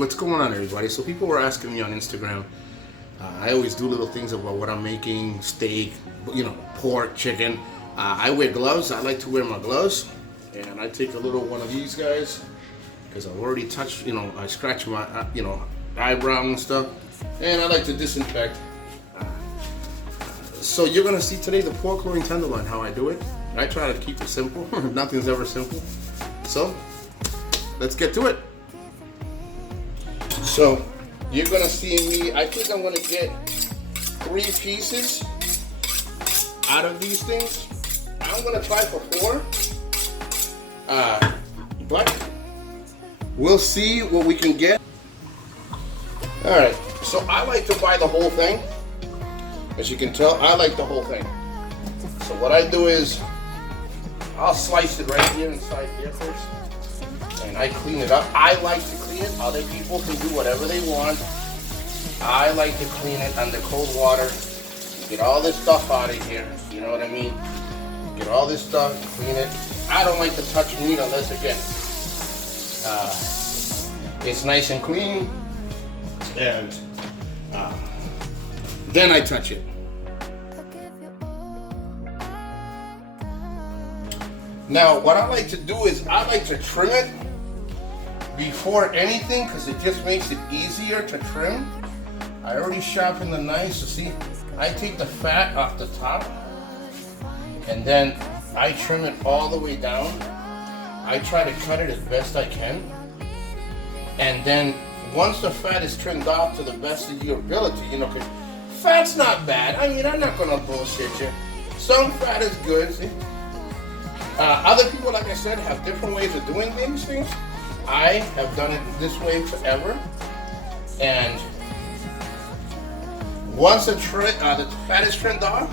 what's going on, everybody? So people were asking me on Instagram. I always do little things about what I'm making, steak, pork, chicken. I wear gloves. I like to wear my gloves. And I take a little one of these guys because I've already touched, I scratch my, eyebrow and stuff. And I like to disinfect. So you're going to see today the pork loin tenderloin, how I do it. I try to keep it simple. Nothing's ever simple. So let's get to it. So you're going to see me, I think I'm going to get 3 pieces out of these things. I'm going to try for 4. But we'll see what we can get. Alright, so I like to buy the whole thing. As you can tell, I like the whole thing. So what I do is, I'll slice it right here inside here first. And I clean it up. I like to clean it. Other people can do whatever they want. I like to clean it under cold water. Get all this stuff out of here. You know what I mean? Get all this stuff, clean it. I don't like to touch meat unless, again, it's nice and clean. And then I touch it. Now, what I like to do is I like to trim it before anything because it just makes it easier to trim. I already sharpened the knife, so see, I take the fat off the top and then I trim it all the way down. I try to cut it as best I can. And then once the fat is trimmed off to the best of your ability, because fat's not bad. I mean, I'm not gonna bullshit you. Some fat is good, see? Other people, like I said, have different ways of doing these things. I have done it this way forever. And once the fat is trimmed off,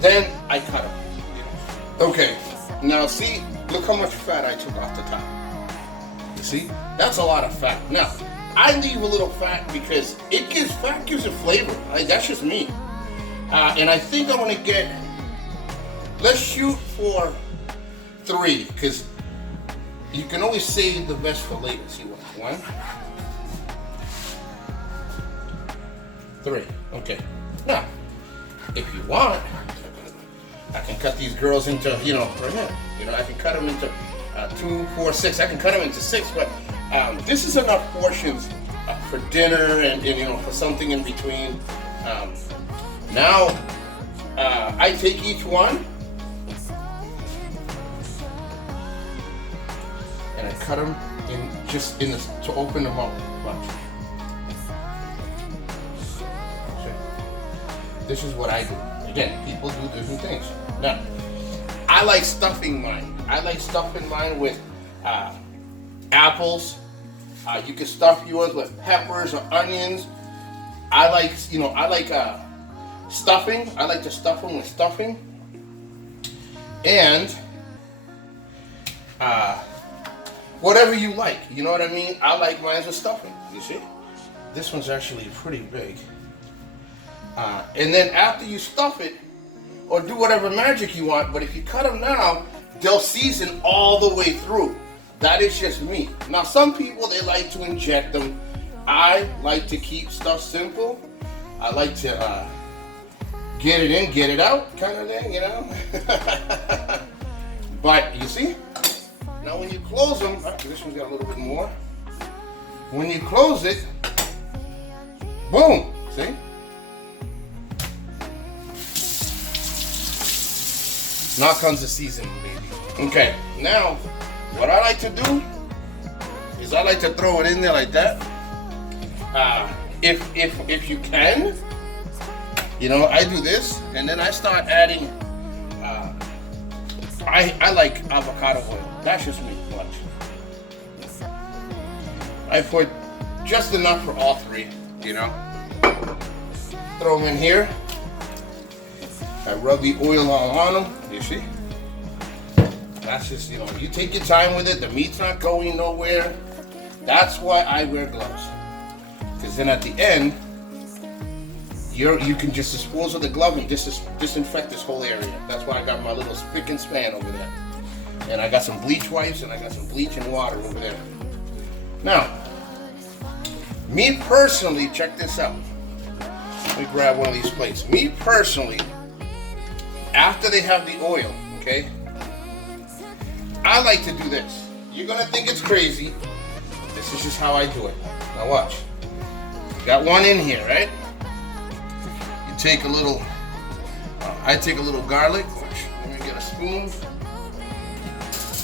then I cut it. Okay, now see, look how much fat I took off the top. You see? That's a lot of fat. Now, I leave a little fat because fat gives it flavor. That's just me. And I think I'm gonna get, let's shoot for 3, because you can always save the best for later. See what? 1, 3. Okay. Now, if you want, I can cut these girls into, right here. I can cut them into 2, 4, 6. I can cut them into 6, but this is enough portions for dinner and for something in between. Now, I take each one and I cut them to open them up. Watch. Okay. This is what I do. Again, people do different things. Now, I like stuffing mine. I like stuffing mine with apples. You can stuff yours with peppers or onions. I like stuffing. I like to stuff them with stuffing. And whatever you like, you know what I mean? I like mine with stuffing, you see? This one's actually pretty big. And then after you stuff it, or do whatever magic you want, but if you cut them now, they'll season all the way through. That is just me. Now, some people, they like to inject them. I like to keep stuff simple. I like to get it in, get it out kind of thing, But you see, now when you close them, this one's got a little bit more. When you close it, boom, see? Now comes the seasoning, baby. Okay, now, what I like to do is I like to throw it in there like that. If you can, I do this, and then I start adding, I like avocado oil. That's just me, watch. I put just enough for all 3, Throw them in here. I rub the oil all on them, you see? That's just, you take your time with it. The meat's not going nowhere. That's why I wear gloves. Because then at the end, you can just dispose of the glove and disinfect this whole area. That's why I got my little spick and span over there. And I got some bleach wipes and I got some bleach and water over there. Now, Me personally, check this out. Let me grab one of these plates. Me personally, after they have the oil, okay, I like to do this. You're gonna think it's crazy. This is just how I do it. Now watch. Got one in here, right? You take a little, I take a little garlic. Let me get a spoon.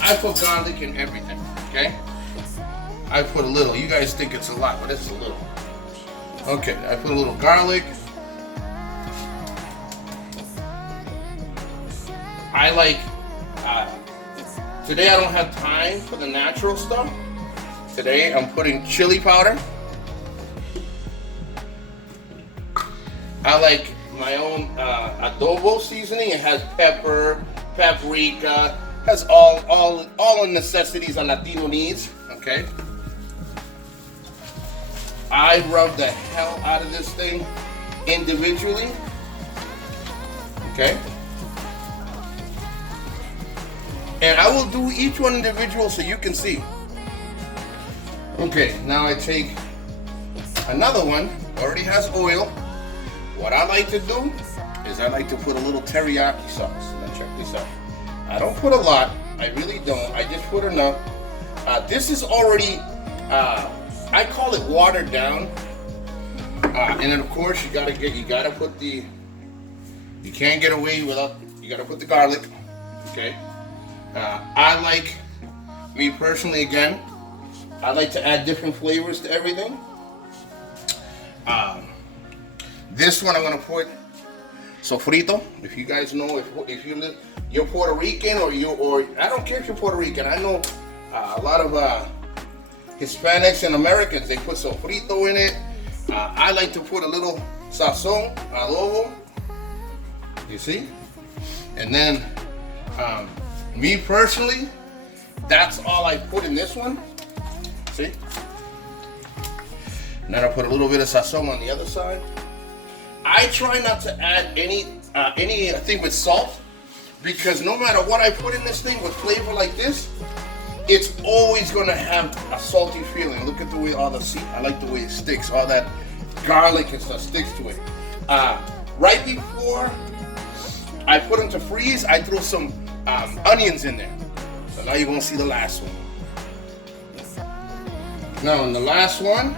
I put garlic in everything, okay? I put a little. You guys think it's a lot, but it's a little. Okay, I put a little garlic. I like, today I don't have time for the natural stuff. Today I'm putting chili powder. I like my own adobo seasoning. It has pepper, paprika, has all the necessities a Latino needs, okay? I rub the hell out of this thing individually, okay? And I will do each one individual so you can see. Okay, now I take another one, already has oil. What I like to do is I like to put a little teriyaki sauce. Now check this out. I don't put a lot, I really don't. I just put enough. This is already, I call it watered down. And then of course you gotta put the, you can't get away without, you gotta put the garlic, okay? I like, me personally again, I like to add different flavors to everything. This one I'm gonna put sofrito. If you guys know, if you're Puerto Rican or I don't care if you're Puerto Rican. I know a lot of Hispanics and Americans, they put sofrito in it. I like to put a little sazon, adobo. You see? And then, me personally, that's all I put in this one. See? And then I put a little bit of sazon on the other side. I try not to add anything with salt, because no matter what I put in this thing with flavor like this, it's always gonna have a salty feeling. Look at the way I like the way it sticks. All that garlic and stuff sticks to it. Right before I put them to freeze, I threw some onions in there. So now you're gonna see the last one. Now in the last one,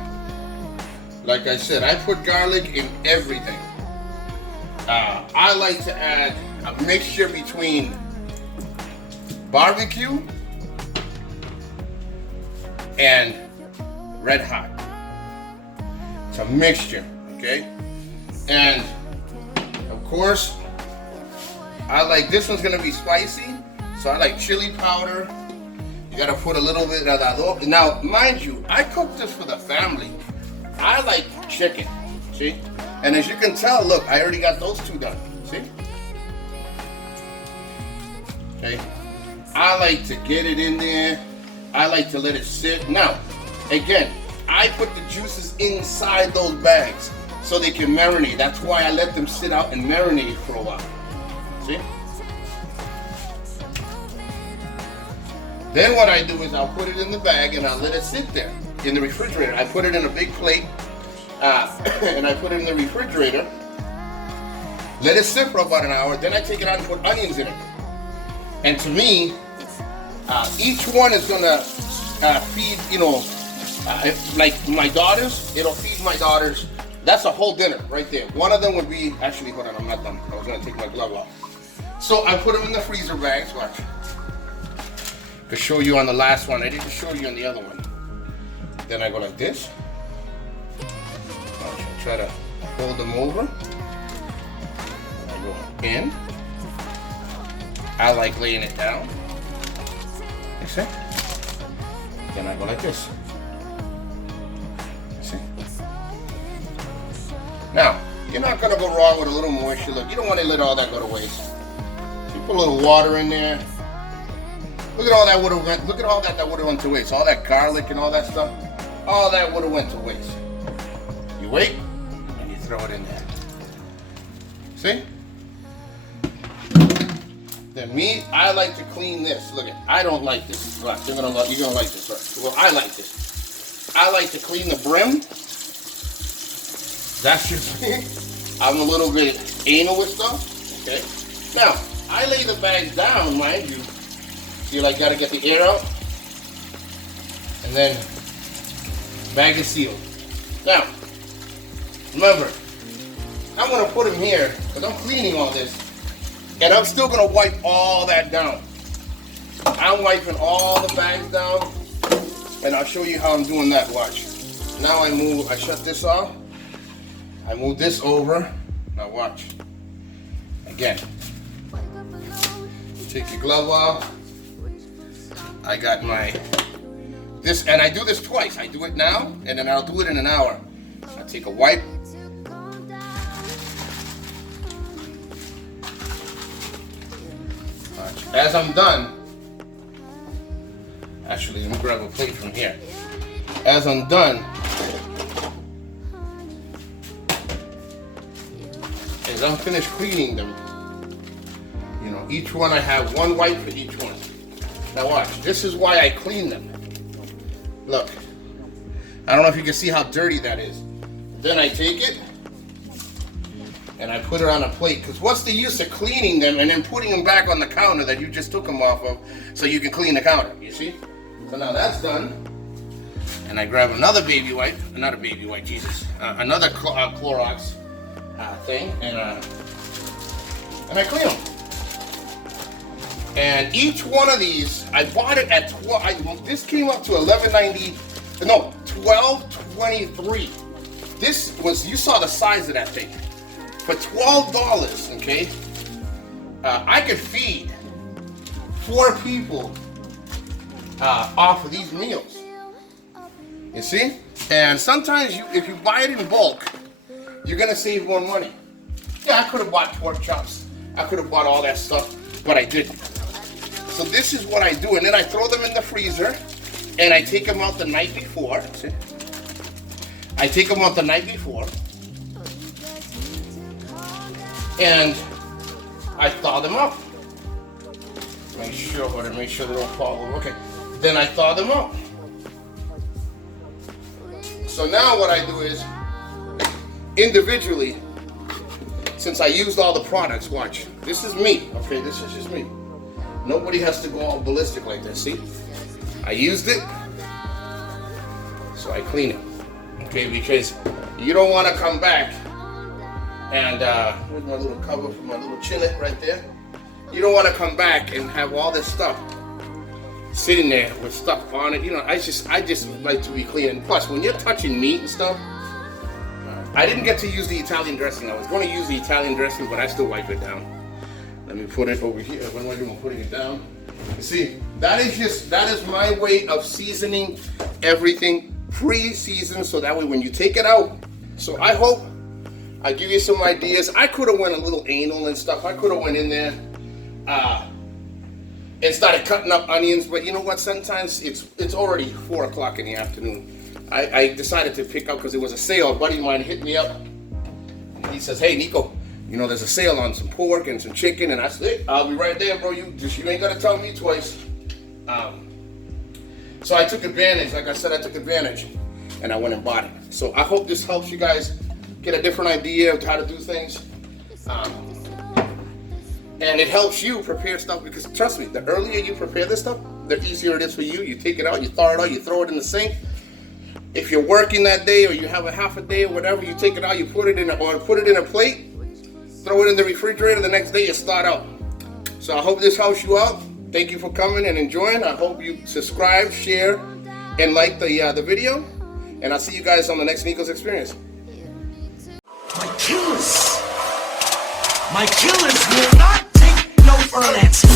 like I said, I put garlic in everything. I like to add a mixture between barbecue and red hot. It's a mixture, okay? And of course, I like, this one's gonna be spicy, so I like chili powder. You gotta put a little bit of that. Now, mind you, I cook this for the family. I like chicken, see? And as you can tell, look, I already got those two done, see? Okay. I like to get it in there. I like to let it sit. Now, again, I put the juices inside those bags so they can marinate. That's why I let them sit out and marinate for a while, see? Then what I do is I'll put it in the bag and I'll let it sit there in the refrigerator. I put it in a big plate and I put it in the refrigerator. Let it sit for about an hour. Then I take it out and put onions in it. And to me, each one is gonna feed, you know, like my daughters, it'll feed my daughters. That's a whole dinner right there. One of them would be, actually, hold on, I'm not done. I was gonna take my glove off. So I put them in the freezer bags, watch. To show you on the last one, I didn't show you on the other one. Then I go like this. I try to fold them over. I go in. I like laying it down. You see? Then I go like this. You see? Now, you're not gonna go wrong with a little moisture. Look, you don't want to let all that go to waste. You put a little water in there. Look at all that would have went. Look at all that would have went to waste. All that garlic and all that stuff. All that would have went to waste. You wait and you throw it in there. See? Then me, I like to clean this. Look at, I don't like this. You're gonna like this, right? Well, I like this. I like to clean the brim That's just me. I'm a little bit anal with stuff. Okay. Now, I lay the bags down, mind you. See, like, gotta get the air out. And then, bag is sealed. Now, remember, I'm gonna put them here, because I'm cleaning all this. And I'm still gonna wipe all that down. I'm wiping all the bags down. And I'll show you how I'm doing that, watch. Now I shut this off. I move this over. Now watch. Again. Take your glove off. I got this, and I do this twice. I do it now, and then I'll do it in an hour. I take a wipe. Watch. As I'm done, actually, let me grab a plate from here. As I'm done, as I'm finished cleaning them, you know, each one I have one wipe for each one. Now watch, this is why I clean them. Look, I don't know if you can see how dirty that is. Then I take it and I put it on a plate, because what's the use of cleaning them and then putting them back on the counter that you just took them off of so you can clean the counter, you see? So now that's done. And I grab another baby wipe, another Clorox thing, and I clean them. And each one of these, I bought it at this came up to $12.23. This was, you saw the size of that thing. For $12, okay, I could feed 4 people off of these meals. You see? And sometimes if you buy it in bulk, you're gonna save more money. Yeah, I could have bought pork chops. I could have bought all that stuff, but I didn't. So this is what I do, and then I throw them in the freezer, and I take them out the night before. See? I take them out the night before, and I thaw them up. Make sure they don't fall over. Okay. Then I thaw them up. So now what I do is, individually, since I used all the products, watch. This is me, okay? This is just me. Nobody has to go all ballistic like this, see? I used it, so I clean it, okay? Because you don't want to come back and, with my little cover for my little chillet right there. You don't want to come back and have all this stuff sitting there with stuff on it. You know, I just like to be clean. And plus, when you're touching meat and stuff, I didn't get to use the Italian dressing. I was going to use the Italian dressing, but I still wipe it down. Let me put it over here. What am I doing? I'm putting it down. You see, that is my way of seasoning everything pre-seasoned, so that way when you take it out. So I hope I give you some ideas. I could have went a little anal and stuff. I could have went in there and started cutting up onions, but you know what? Sometimes it's already 4 o'clock in the afternoon. I decided to pick up because it was a sale. A buddy of mine hit me up. He says, "Hey, Nico, you know, there's a sale on some pork and some chicken." And I said, "Hey, I'll be right there, bro. You ain't got to tell me twice." So I took advantage. Like I said, I took advantage. And I went and bought it. So I hope this helps you guys get a different idea of how to do things. And it helps you prepare stuff, because trust me, the earlier you prepare this stuff, the easier it is for you. You take it out, you thaw it out, you throw it in the sink. If you're working that day or you have a half a day or whatever, you take it out, you put it in a plate, throw it in the refrigerator. The next day you start out. So I hope this helps you out. Thank you for coming and enjoying. I hope you subscribe, share, and like the video. And I'll see you guys on the next Nico's Experience. My killers will not take no for an answer.